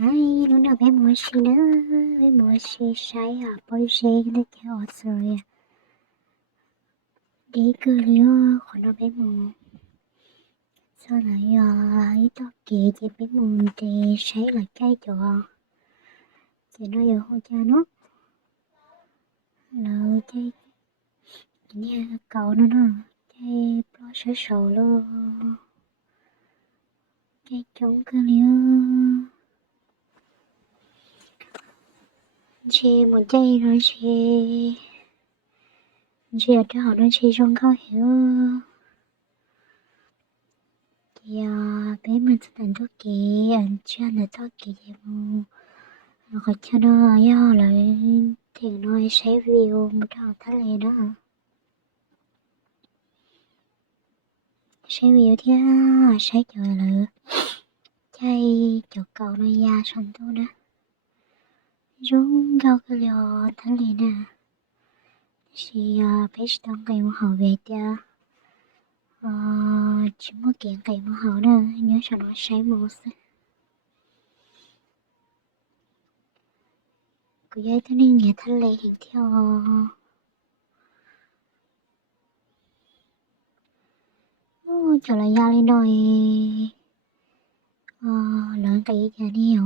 Ai nó đâu bé mua xí nữa, bé mua xí sai à, bôi xí nó theo Australia. Đi cứ liêu, còn nó bé mua. Sau lại ý tao kì chị bé mua thì sai là cái chỗ. Chị nói giờ không cha nó. Lỡ chơi, nha cậu nó chơi pro sơ sầu luôn. Chơi chống cứ liêu. Chị muốn chơi rồi chị ở đó nó chị không có hiểu thì bé mình sẽ thành thuốc kỳ anh cha là thuốc kỳ gì mà rồi cho nó do lại thì nó sẽ view một trò thắt lệ đó sẽ view thì sẽ chờ lại chơi cho cậu nó ra xong tôi đó rung gao cái liều thắt lệ nè thì bé sẽ đón cây một hậu về cho chỉ một kiện cây một hậu nữa nhớ cho nó sẽ một cứ dây thế nên nghe thắt lệ hiện theo trở lại gia lên đôi lớn cái giờ đi hả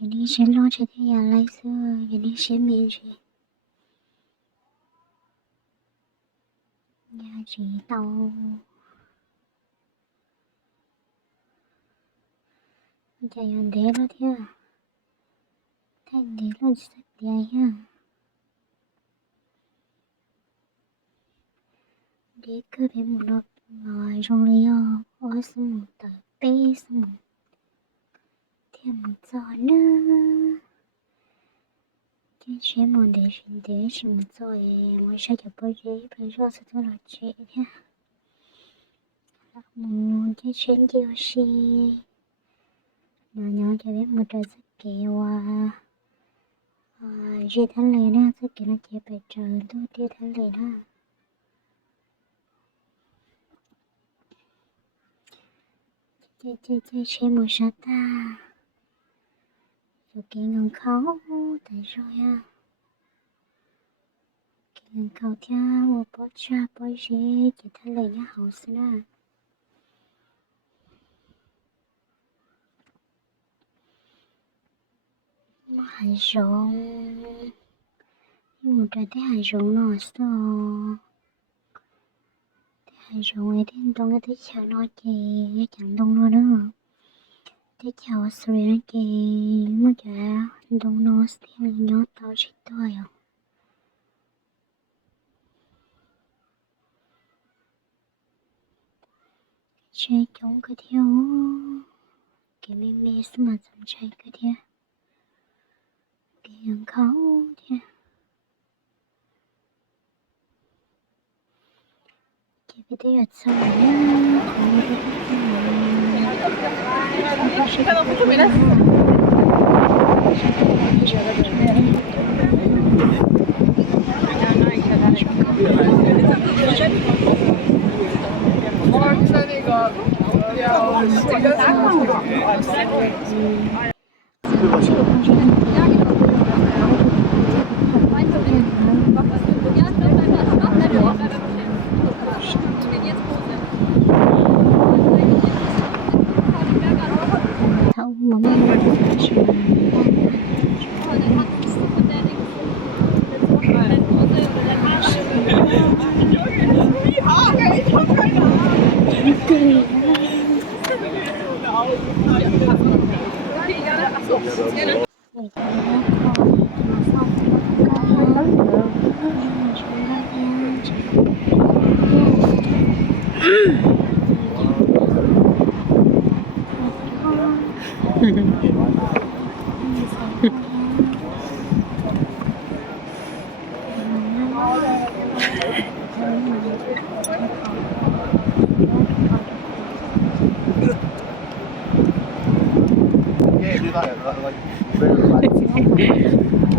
giờ đi sẽ lo cho thế nhà lấy xưa giờ đi sẽ miễn gì nhà chỉ tàu giờ yon để lo theo thành để lo sạch dài ha để cứ để một nó ngồi trong lý ở sân một tờ bé sân một thêm một giò nữa chế một để chỉ một giò mới sẽ chụp bao giờ sẽ tôi là chế nha một cái trên kia xí nhỏ cho biết một trời sẽ kêu dễ thân lệ đó sẽ kêu nó chế bài trời tôi tiêu thân lệ đó chế một sát ta rồi cái ngân khó tại rồi cái ngân khó theo một bó cha bó dễ chế thân lệ nhá hậu xin á mà hải rộng nhưng một trời thấy hải rộng nó sao hải rộng ấy thì đông cái thấy chào nó kì chẳng đông nó nữa thấy chào Australia nó kì mà chả đông nó thì nhớ tao chỉ tôi à chơi chống cái theo cái mê mà dòng chơi cái theo cái hàng khó theo cái video sau này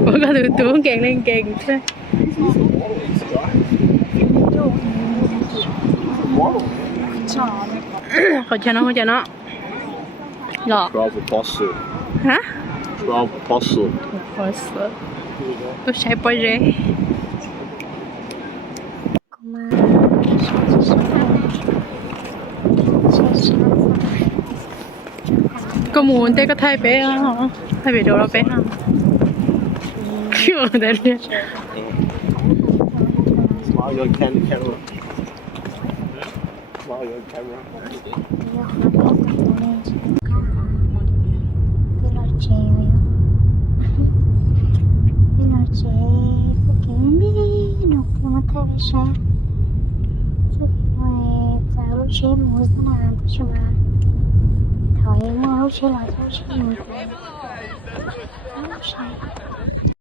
ủa có từ tướng kèn lên kèn thế không cho nó Là. 12 apostles. Hả? 12 apostles. Tôi sẽ bơi rê. Kuma Có muốn tới có thay bé hả? Thay bé đồ đó bé hả? Chưa đấy đi. Smile your camera. Smile your camera. chế mua thế nào chứ mà thời mua chế là chế mua